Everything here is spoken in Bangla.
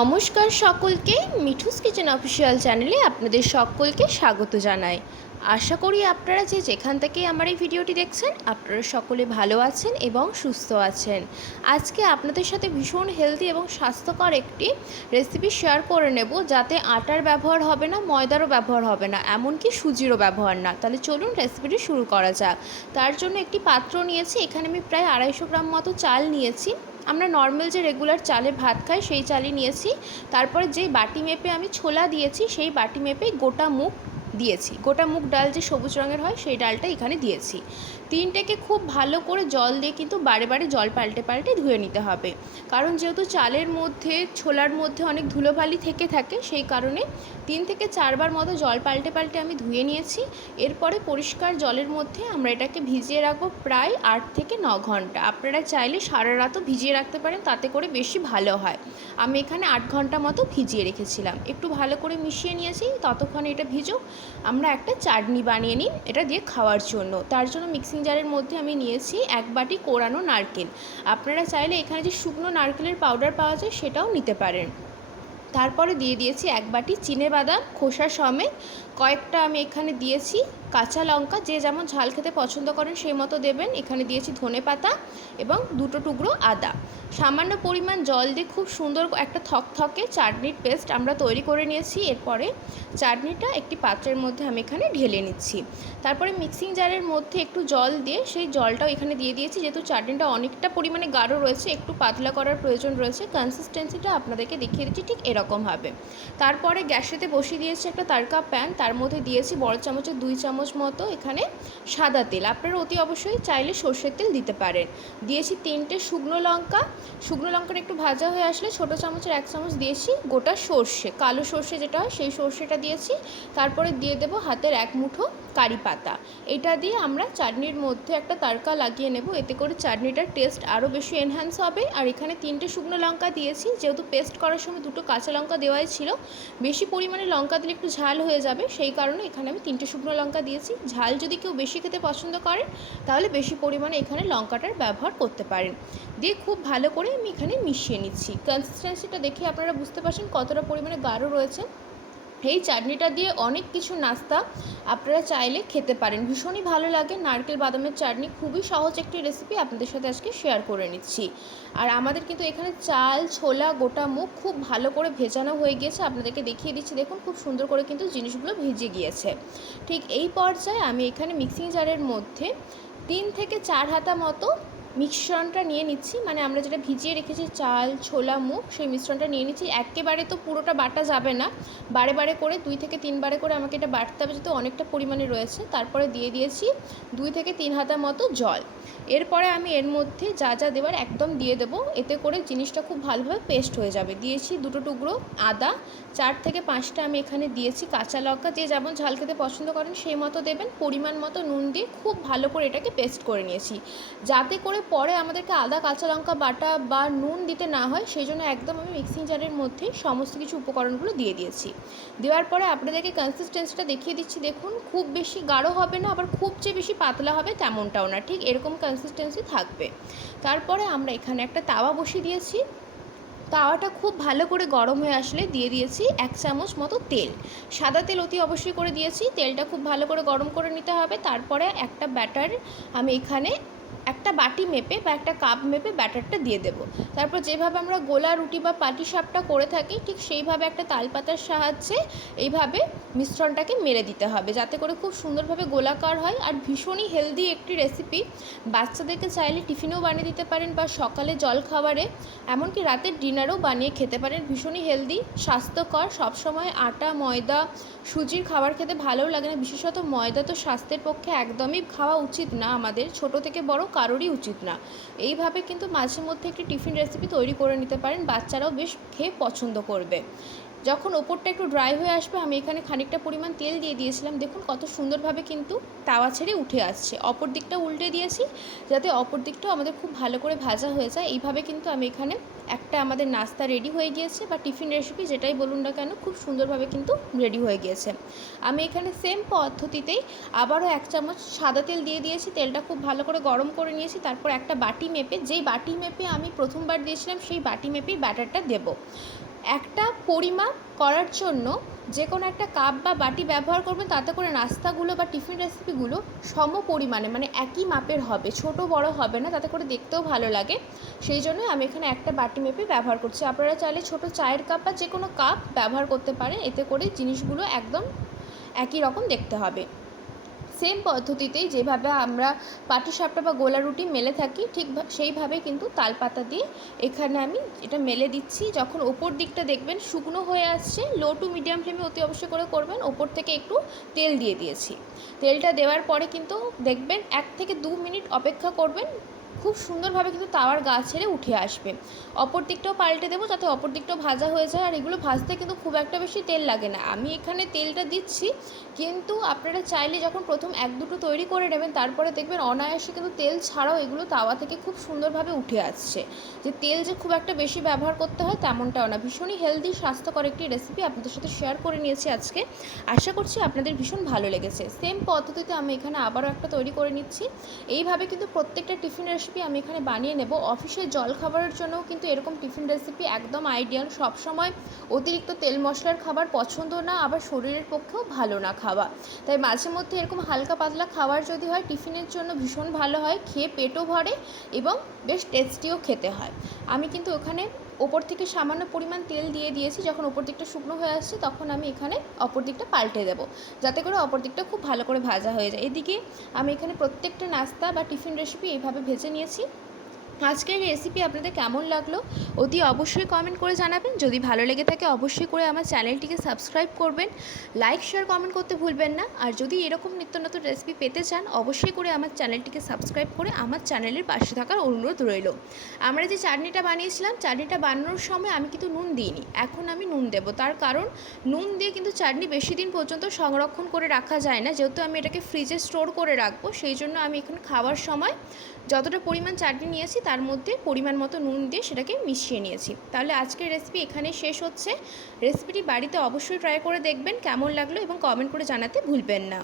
নমস্কার সকলকে, মিঠুস কিচেন অফিসিয়াল চ্যানেলে আপনাদের সকলকে স্বাগত জানাই। আশা করি আপনারা যেখান থেকে আমার এই ভিডিওটি দেখছেন আপনারা সকলে ভালো আছেন এবং সুস্থ আছেন। আজকে আপনাদের সাথে ভীষণ হেলদি এবং স্বাস্থ্যকর একটি রেসিপি শেয়ার করে নেব, যাতে আটার ব্যবহার হবে না, ময়দারও ব্যবহার হবে না, এমনকি সুজিরও ব্যবহার না। তাহলে চলুন রেসিপিটি শুরু করা যাক। তার জন্য একটি পাত্র নিয়েছি, এখানে আমি প্রায় 250 গ্রাম মতো চাল নিয়েছি। আমরা নর্মাল যে রেগুলার চালে ভাত খাই সেই চালই নিয়েছি। তারপরে যেই বাটি মেপে আমি ছোলা দিয়েছি সেই বাটি মেপেই গোটা মুগ দিয়েছি। গোটা মুগ ডাল যে সবুজ রঙের হয় সেই ডালটা এখানে দিয়েছি। তিনটেকে খুব ভালো করে জল দিয়ে কিন্তু বারে বারে জল পাল্টে পাল্টে ধুয়ে নিতে হবে, কারণ যেহেতু চালের মধ্যে ছোলার মধ্যে অনেক ধুলোবালি থেকে থাকে, সেই কারণে 3 থেকে 4 বার মতো জল পাল্টে পাল্টে আমি ধুয়ে নিয়েছি। এরপরে পরিষ্কার জলের মধ্যে আমরা এটাকে ভিজিয়ে রাখবো প্রায় 8 থেকে 9 ঘন্টা। আপনারা চাইলে সারা রাতও ভিজিয়ে রাখতে পারেন, তাতে করে বেশি ভালো হয়। আমি এখানে 8 ঘন্টা মতো ভিজিয়ে রেখেছিলাম। একটু ভালো করে মিশিয়ে নিয়েছি, ততক্ষণে এটা ভিজুক। আমরা একটা চাটনি বানিয়ে নিই এটা দিয়ে খাওয়ার জন্য। তার জন্য মিক্সিং জারের মধ্যে আমি নিয়েছি 1 বাটি কোরানো নারকেল। আপনারা চাইলে এখানে যে শুকনো নারকেলের পাউডার পাওয়া যায় সেটাও নিতে পারেন। তারপরে দিয়ে দিয়েছি 1 বাটি চিনেবাদাম খোসা সমেত। কয়েকটা আমি এখানে দিয়েছি কাঁচা লঙ্কা, যে যেমন ঝাল খেতে পছন্দ করেন সেই মতো দেবেন। এখানে দিয়েছি ধনেপাতা এবং 2 টুকরো আদা। সামান্য পরিমাণ জল দিয়ে খুব সুন্দর একটা থকথকে চাটনির পেস্ট আমরা তৈরি করে নিয়েছি। এরপরে চাটনিটা একটি পাত্রের মধ্যে আমি এখানে ঢেলে নিচ্ছি। তারপরে মিক্সিং জারের মধ্যে একটু জল দিয়ে সেই জলটাও এখানে দিয়ে দিয়েছি। যেহেতু চাটনিটা অনেকটা পরিমাণে গাঢ় রয়েছে, একটু পাতলা করার প্রয়োজন রয়েছে। কনসিস্টেন্সিটা আপনাদেরকে দেখিয়ে দিচ্ছি, ঠিক এরকম হবে। তারপরে গ্যাসেতে বসিয়ে দিয়েছি একটা তারকা প্যান, তার মধ্যে দিয়েছি বড় চামচের 2 চামচ মতো এখানে সাদা তেল। আপনারা অতি অবশ্যই চাইলে সর্ষের তেল দিতে পারেন। দিয়েছি 3টে শুকনো লঙ্কা। শুকনো লঙ্কাটা একটু ভাজা হয়ে আসলে ছোটো চামচের 1 চামচ দিয়েছি গোটা সর্ষে, কালো সর্ষে যেটা হয় সেই সর্ষেটা দিয়েছি। তারপরে দিয়ে দেবো হাতের 1 মুঠো কারি পাতা। এটা দিয়ে আমরা চাটনির মধ্যে একটা তারকা লাগিয়ে নেব, এতে করে চাটনিটার টেস্ট আরও বেশি এনহ্যান্স হবে। আর এখানে 3টে শুকনো লঙ্কা দিয়েছি, যেহেতু পেস্ট করার সময় 2টো কাঁচা লঙ্কা দেওয়াই ছিল। বেশি পরিমাণে লঙ্কা দিলে একটু ঝাল হয়ে যাবে, সেই কারণে এখানে আমি 3টে শুকনো লঙ্কা দিয়েছি। ঝাল যদি কেউ বেশি খেতে পছন্দ করেন তাহলে বেশি পরিমাণে এখানে লঙ্কাটার ব্যবহার করতে পারেন। দিয়ে খুব ভালো করে আমি এখানে মিশিয়ে নিচ্ছি। কনসিস্টেন্সিটা দেখে আপনারা বুঝতে পারছেন কতটা পরিমাণে গাঢ় রয়েছে। এই চাটনিটা দিয়ে অনেক কিছু নাস্তা আপনারা চাইলে খেতে পারেন, ভীষণই ভালো লাগে। নারকেল বাদামের চাটনি খুবই সহজ একটি রেসিপি আপনাদের সাথে আজকে শেয়ার করে নিচ্ছি। আর আমাদের কিন্তু এখানে চাল, ছোলা, গোটা মুগ খুব ভালো করে ভেজানো হয়ে গিয়েছে। আপনাদেরকে দেখিয়ে দিচ্ছি, দেখুন খুব সুন্দর করে কিন্তু জিনিসগুলো ভিজে গিয়েছে। ঠিক এই পর্যায়ে আমি এখানে মিক্সিং জারের মধ্যে 3 থেকে 4 হাতা মতো মিশ্রণটা নিয়ে নিচ্ছি। মানে আমরা যেটা ভিজিয়ে রেখেছি চাল, ছোলা, মুগ, সেই মিশ্রণটা নিয়ে নিচ্ছি। একেবারে তো পুরোটা বাটা যাবে না, বারে বারে করে 2 থেকে 3 বারে করে আমাকে এটা বাটতে হবে, যেহেতু অনেকটা পরিমাণে রয়েছে। তারপরে দিয়ে দিয়েছি 2 থেকে 3 হাতা মতো জল। এরপরে আমি এর মধ্যে যা যা দেওয়ার একদম দিয়ে দেবো, এতে করে জিনিসটা খুব ভালোভাবে পেস্ট হয়ে যাবে। দিয়েছি 2 টুকরো আদা, 4 থেকে 5টা আমি এখানে দিয়েছি কাঁচা লঙ্কা, যে যেমন ঝাল খেতে পছন্দ করেন সেই মতো দেবেন। পরিমাণ মতো নুন দিয়ে খুব ভালো করে এটাকে পেস্ট করে নিয়েছি, যাতে করে পরে আমাদেরকে আদা, কাঁচা লঙ্কা বাটা বা নুন দিতে না হয়। সেই জন্য একদম আমি মিক্সিং জারের মধ্যেই সমস্ত কিছু উপকরণগুলো দিয়ে দিয়েছি। দেওয়ার পরে আপনাদেরকে কনসিস্টেন্সিটা দেখিয়ে দিচ্ছি, দেখুন খুব বেশি গাঢ় হবে না, আবার খুব যে বেশি পাতলা হবে তেমনটাও না, ঠিক এরকম কনসিস্টেন্সি থাকবে। তারপরে আমরা এখানে একটা তাওয়া বসিয়ে দিয়েছি। তাওয়াটা খুব ভালো করে গরম হয়ে আসলে দিয়ে দিয়েছি 1 চামচ মতো তেল। সাদা তেল অতি অবশ্যই করে দিয়েছি। তেলটা খুব ভালো করে গরম করে নিতে হবে। তারপরে একটা ব্যাটার আমি এখানে একটা বাটি মেপে বা একটা কাপ মেপে ব্যাটারটা দিয়ে দেব। তারপর যেভাবে আমরা গোলা রুটি বা পাটিসাপটা করে থাকি, ঠিক সেইভাবে একটা তালপাতার সাহায্যে এইভাবে মিশ্রণটাকে মেরে দিতে হবে, যাতে করে খুব সুন্দরভাবে গোলাকার হয়। আর ভীষণই হেলদি একটি রেসিপি, বাচ্চাদেরকে চাইলে টিফিনেও বানিয়ে দিতে পারেন বা সকালে জল খাবারে, এমনকি রাতের ডিনারও বানিয়ে খেতে পারেন। ভীষণই হেলদি, স্বাস্থ্যকর। সবসময় আটা, ময়দা, সুজির খাবার খেতে ভালোও লাগে না, বিশেষত ময়দা তো স্বাস্থ্যের পক্ষে একদমই খাওয়া উচিত না, আমাদের ছোট থেকে বড় কারোরই উচিত না। এইভাবে কিন্তু মাঝে মধ্যে একটি টিফিন রেসিপি তৈরি করে নিতে পারেন, বাচ্চারাও বেশ খেয়ে পছন্দ করবে। যখন ওপরটা একটু ড্রাই হয়ে আসবে আমি এখানে খানিকটা পরিমাণ তেল দিয়ে দিয়েছিলাম, দেখুন কত সুন্দরভাবে কিন্তু তাওয়া ছেড়ে উঠে আসছে। অপর দিকটা উল্টে দিয়েছি, যাতে অপর দিকটাও আমাদের খুব ভালো করে ভাজা হয়ে যায়। এইভাবে কিন্তু আমি এখানে একটা আমাদের নাস্তা রেডি হয়ে গিয়েছে, বা টিফিন রেসিপি যেটাই বলুন না কেন, খুব সুন্দরভাবে কিন্তু রেডি হয়ে গিয়েছে। আমি এখানে সেম পদ্ধতিতেই আবারও 1 চামচ সাদা তেল দিয়ে দিয়েছি। তেলটা খুব ভালো করে গরম করে নিয়েছি। তারপর একটা বাটি মেপে, যেই বাটি মেপে আমি প্রথমবার দিয়েছিলাম সেই বাটি মেপেই ব্যাটারটা দেবো। একটা পরিমাপ করার জন্য যে কোনো একটা কাপ বা বাটি ব্যবহার করবেন, তাতে করে নাস্তাগুলো বা টিফিন রেসিপিগুলো সম পরিমাণে মানে একই মাপের হবে, ছোট বড় হবে না, তাতে করে দেখতেও ভালো লাগে। সেই জন্যই আমি এখানে একটা বাটি মেপে ব্যবহার করছি। আপনারা চাইলে ছোট চায়ের কাপ বা যে কোনো কাপ ব্যবহার করতে পারেন, এতে করে জিনিসগুলো একদম একই রকম দেখতে হবে। সেম পদ্ধতিতেই যেভাবে আমরা পাটিসাপটা বা গোলা রুটি মেলে থাকি, ঠিক সেইভাবে কিন্তু তালপাতা দিয়ে এখানে আমি এটা মেলে দিচ্ছি। যখন ওপর দিকটা দেখবেন শুকনো হয়ে আসছে, লো টু মিডিয়াম ফ্লেমে অতি অবশ্যই করে করবেন। ওপর থেকে একটু তেল দিয়ে দিয়েছি। তেলটা দেওয়ার পরে কিন্তু দেখবেন 1 থেকে 2 মিনিট অপেক্ষা করবেন, খুব সুন্দরভাবে কিন্তু তাওয়ার গা ছেড়ে উঠে আসবে। অপর দিকটাও পাল্টে দেবো যাতে অপর দিকটাও ভাজা হয়ে যায়। আর এগুলো ভাজতে কিন্তু খুব একটা বেশি তেল লাগে না। আমি এখানে তেলটা দিচ্ছি, কিন্তু আপনারা চাইলে যখন প্রথম 1-2টো তৈরি করে নেবেন, তারপরে দেখবেন অনায়াসে কিন্তু তেল ছাড়াও এগুলো তাওয়া থেকে খুব সুন্দরভাবে উঠে আসছে। যে তেল যে খুব একটা বেশি ব্যবহার করতে হয় তেমনটাও না। ভীষণই হেলদি স্বাস্থ্যকর একটি রেসিপি আপনাদের সাথে শেয়ার করে নিয়েছি আজকে। আশা করছি আপনাদের ভীষণ ভালো লেগেছে। সেম পদ্ধতিতে আমি এখানে আবারও একটা তৈরি করে নিচ্ছি। এইভাবে কিন্তু প্রত্যেকটা টিফিন রেসিপি আমি এখানে বানিয়ে নেব। অফিসে জলখাবারের জন্যও কিন্তু এরকম টিফিন রেসিপি একদম আইডিয়াল। সবসময় অতিরিক্ত তেল মশলার খাবার পছন্দ না, আবার শরীরের পক্ষেও ভালো না খাওয়া। তাই মাঝে মধ্যে এরকম হালকা পাতলা খাবার যদি হয়, টিফিনের জন্য ভীষণ ভালো হয়, খেয়ে পেটও ভরে এবং বেশ টেস্টিও খেতে হয়। আমি কিন্তু ওখানে ওপর থেকে সামান্য পরিমাণ তেল দিয়ে দিয়েছি। যখন ওপর দিকটা শুকনো হয়ে আসছে, তখন আমি এখানে অপর দিকটা পাল্টে দেবো, যাতে করে অপর দিকটা খুব ভালো করে ভাজা হয়ে যায়। এদিকে আমি এখানে প্রত্যেকটা নাস্তা বা টিফিন রেসিপি এইভাবে ভেজে নিয়েছি। আজকের রেসিপি আপনাদের কেমন লাগলো অতি অবশ্যই কমেন্ট করে জানাবেন। যদি ভালো লেগে থাকে অবশ্যই করে আমার চ্যানেলটিকে সাবস্ক্রাইব করবেন, লাইক শেয়ার কমেন্ট করতে ভুলবেন না। আর যদি এরকম নিত্য নতুন রেসিপি পেতে চান, অবশ্যই করে আমার চ্যানেলটিকে সাবস্ক্রাইব করে আমার চ্যানেলের পাশে থাকার অনুরোধ রইল। আমরা যে চাটনিটা বানিয়েছিলাম, চাটনিটা বানানোর সময় আমি কিন্তু নুন দিইনি, এখন আমি নুন দেবো। তার কারণ নুন দিয়ে কিন্তু চাটনি বেশি দিন পর্যন্ত সংরক্ষণ করে রাখা যায় না। যেহেতু আমি এটাকে ফ্রিজে স্টোর করে রাখবো, সেই জন্য আমি এখন খাওয়ার সময় যতটা পরিমাণ চাটনি নিয়েছি তার মধ্যে পরিমাণ মতো নুন দিয়ে সেটাকে মিশিয়ে নিয়েছি। তাহলে আজকের রেসিপি এখানেই শেষ হচ্ছে। রেসিপিটি বাড়িতে অবশ্যই ট্রাই করে দেখবেন কেমন লাগলো এবং কমেন্ট করে জানাতে ভুলবেন না।